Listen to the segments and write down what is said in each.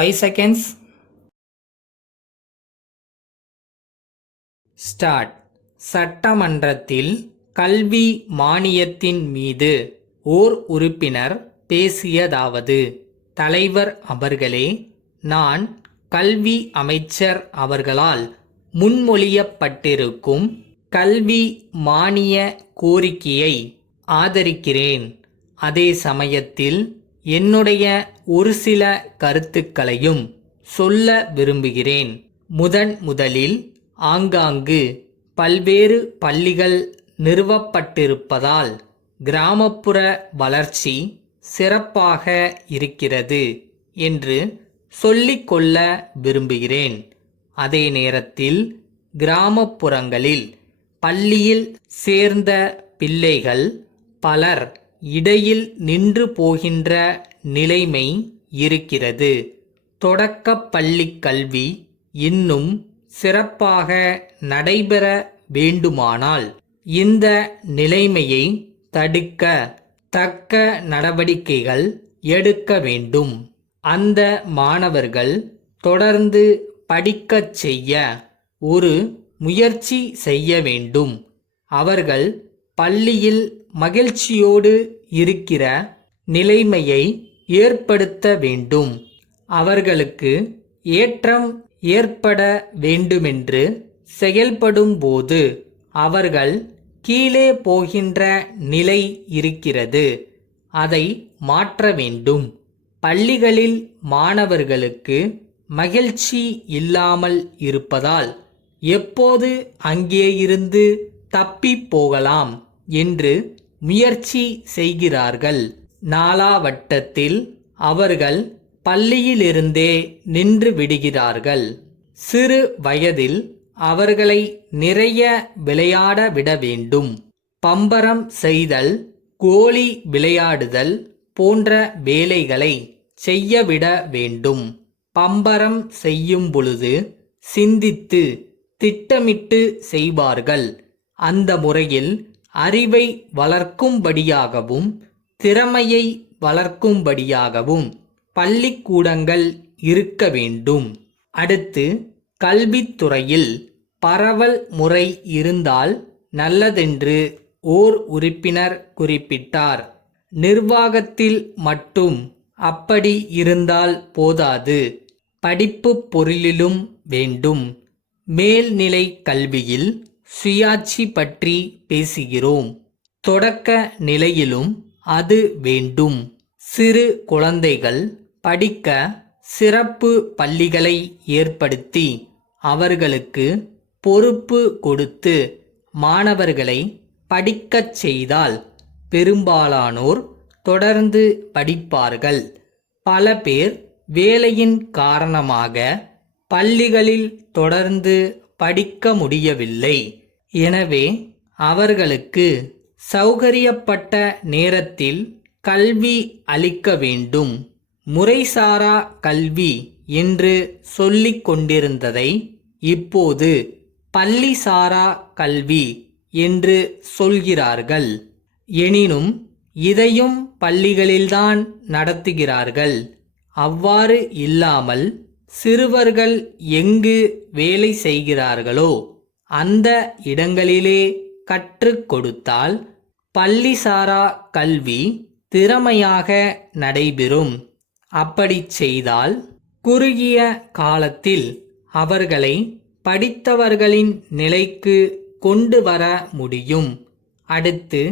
5 seconds. Start. சட்டமன்றத்தில் கல்வி மானியத்தின் மீது ஓர் உறுப்பினர் பேசியதாவது: தலைவர் அவர்களே, நான் கல்வி அமைச்சர் அவர்களால் முன்மொழியப்பட்டிருக்கும் கல்வி மானிய கோரிக்கையை ஆதரிக்கிறேன். அதே சமயத்தில் என்னுடைய ஒரு சில கருத்துக்களையும் சொல்ல விரும்புகிறேன். முதலில் ஆங்காங்கு பல்வேறு பள்ளிகள் நிறுவப்பட்டிருப்பதால் கிராமப்புற வளர்ச்சி சிறப்பாக இருக்கிறது என்று சொல்லிக்கொள்ள விரும்புகிறேன். அதே நேரத்தில் கிராமப்புறங்களில் பள்ளியில் சேர்ந்த பிள்ளைகள் பலர் இடையில் நின்று போகின்ற நிலைமை இருக்கிறது. தொடக்கப் பள்ளி கல்வி இன்னும் சிறப்பாக நடைபெற வேண்டுமானால் இந்த நிலைமையை தடுக்க தக்க நடவடிக்கைகள் எடுக்க வேண்டும். அந்த மாணவர்கள் தொடர்ந்து படிக்கச் செய்ய ஒரு முயற்சி செய்ய வேண்டும். அவர்கள் பள்ளியில் மகிழ்ச்சியோடு இருக்கிற நிலைமையை ஏற்படுத்த வேண்டும். அவர்களுக்கு ஏற்றம் ஏற்பட வேண்டுமென்று செயல்படும்போது அவர்கள் கீழே போகின்ற நிலை இருக்கிறது. அதை மாற்ற வேண்டும். பள்ளிகளில் மாணவர்களுக்கு மகிழ்ச்சி இல்லாமல் இருப்பதால் எப்போது அங்கே இருந்து தப்பி போகலாம் என்று முயற்சி செய்கிறார்கள். நாளாவட்டத்தில் அவர்கள் பள்ளியிலிருந்தே நின்று விடுகிறார்கள். சிறு வயதில் அவர்களை நிறைய விளையாட விட வேண்டும். பம்பரம் செய்தல், கோலி விளையாடுதல் போன்ற வேலைகளை செய்யவிட வேண்டும். பம்பரம் செய்யும் பொழுது சிந்தித்து திட்டமிட்டு செய்வார்கள். அந்த முறையில் அறிவை வளர்க்கும்படியாகவும் திறமையை வளர்க்கும்படியாகவும் பள்ளிக்கூடங்கள் இருக்க வேண்டும். அடுத்து, கல்வித்துறையில் பரவல் முறை இருந்தால் நல்லதென்று ஓர் உறுப்பினர் குறிப்பிட்டார். நிர்வாகத்தில் மட்டும் அப்படி இருந்தால் போதாது, படிப்பு பொருளிலும் வேண்டும். மேல்நிலை கல்வியில் சுயாட்சி பற்றி பேசுகிறோம். தொடக்க நிலையிலும் அது வேண்டும். சிறு குழந்தைகள் படிக்க சிறப்பு பள்ளிகளை ஏற்படுத்தி அவர்களுக்கு பொறுப்பு கொடுத்து மாணவர்களை படிக்கச் செய்தால் பெரும்பாலானோர் தொடர்ந்து படிப்பார்கள். பல பேர் வேலையின் காரணமாக பள்ளிகளில் தொடர்ந்து படிக்க முடியவில்லை. எனவே அவர்களுக்கு சௌகரியப்பட்ட நேரத்தில் கல்வி அளிக்க வேண்டும். முறைசாரா கல்வி என்று சொல்லிக் கொண்டிருந்ததை இப்போது பள்ளிசாரா கல்வி என்று சொல்கிறார்கள். எனினும் இதையும் பள்ளிகளில்தான் நடத்துகிறார்கள். அவ்வாறு இல்லாமல் சிறுவர்கள் எங்கு வேலை செய்கிறார்களோ அந்த இடங்களிலே கற்றுக் கொடுத்தால் பள்ளிசாரா கல்வி திறமையாக நடைபெறும். அப்படி செய்தால் குறுகிய காலத்தில் அவர்களை படித்தவர்களின் நிலைக்கு கொண்டு வர முடியும். அடுத்து,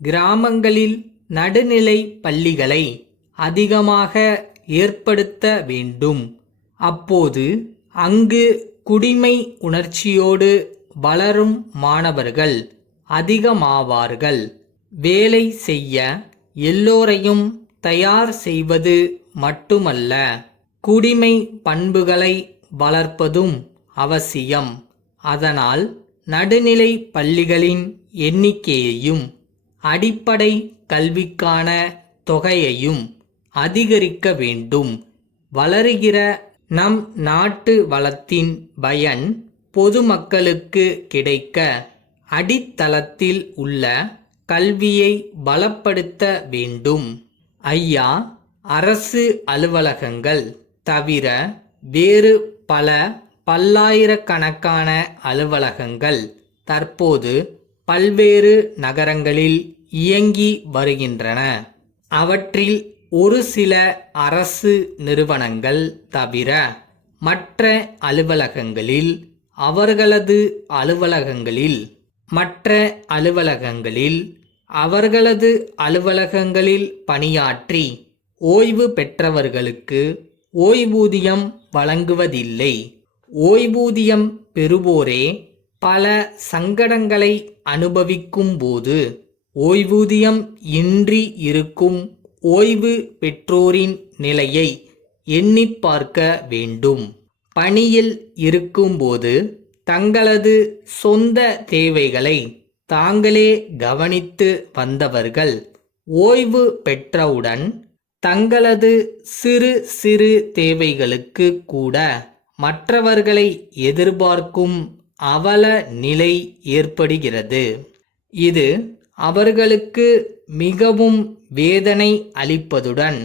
கிராமங்களில் நடுநிலை பள்ளிகளை அதிகமாக ஏற்படுத்த வேண்டும். அப்போது அங்கு குடிமை உணர்ச்சியோடு வளரும் மாணவர்கள் அதிகமாவார்கள். வேலை செய்ய எல்லோரையும் தயார் செய்வது மட்டுமல்ல, குடிமை பண்புகளை வளர்ப்பதும் அவசியம். அதனால் நடுநிலை பள்ளிகளின் எண்ணிக்கையையும் அடிப்படை கல்விக்கான தொகையையும் அதிகரிக்க வேண்டும். வளருகிற நம் நாட்டு வளத்தின் பயன் பொதுமக்களுக்கு கிடைக்க அடித்தளத்தில் உள்ள கல்வியை பலப்படுத்த வேண்டும். ஐயா, அரசு அலுவலகங்கள் தவிர வேறு பல பல்லாயிரக்கணக்கான அலுவலகங்கள் தற்போது பல்வேறு நகரங்களில் இயங்கி வருகின்றன. அவற்றில் ஒரு சில அரசு நிறுவனங்கள் தவிர மற்ற அலுவலகங்களில் அவர்களது அலுவலகங்களில் பணியாற்றி ஓய்வு பெற்றவர்களுக்கு ஓய்வூதியம் வழங்குவதில்லை. ஓய்வூதியம் பெறுவோரே பல சங்கடங்களை அனுபவிக்கும் போது ஓய்வூதியம் இன்றி இருக்கும் ஓய்வு பெற்றோரின் நிலையை எண்ணிப் பார்க்க வேண்டும். பணியில் இருக்கும்போது தங்களது சொந்த தேவைகளை தாங்களே கவனித்து வந்தவர்கள் ஓய்வு பெற்றவுடன் தங்களது சிறு சிறு தேவைகளுக்கு கூட மற்றவர்களை எதிர்பார்க்கும் அவல நிலை ஏற்படுகிறது. இது அவர்களுக்கு மிகவும் வேதனை அளிப்பதுடன்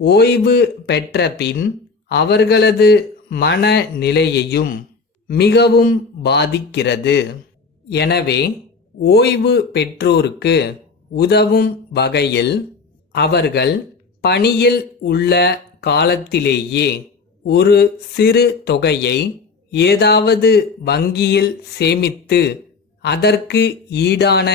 ஓய்வு பெற்ற பின் அவர்களது மனநிலையையும் மிகவும் பாதிக்கிறது. எனவே ஓய்வு பெற்றோருக்கு உதவும் வகையில் அவர்கள் பணியில் உள்ள காலத்திலேயே ஒரு சிறு தொகையை ஏதாவது வங்கியில் சேமித்து அதற்கு ஈடான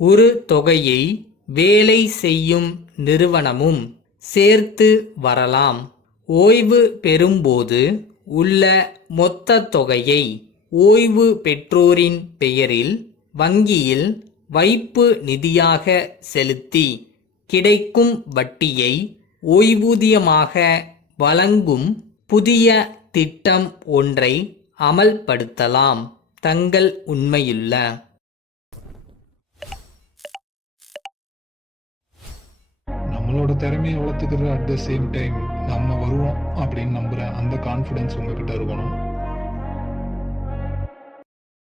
ஒரு தொகையை வேலை செய்யும் நிறுவனமும் சேர்த்து வரலாம். ஓய்வு பெறும்போது உள்ள மொத்த தொகையை ஓய்வு பெற்றோரின் பெயரில் வங்கியில் வைப்பு நிதியாக செலுத்தி கிடைக்கும் வட்டியை ஓய்வூதியமாக வழங்கும் புதிய திட்டம் ஒன்றை அமல்படுத்தலாம். தங்கள் உண்மையுள்ள நம்மளோட திறமையை வளர்த்துக்கிற அட் த சேம் டைம் நம்ம வருவோம் அப்படின்னு நம்புற அந்த கான்ஃபிடன்ஸ் உங்ககிட்ட இருக்கணும்.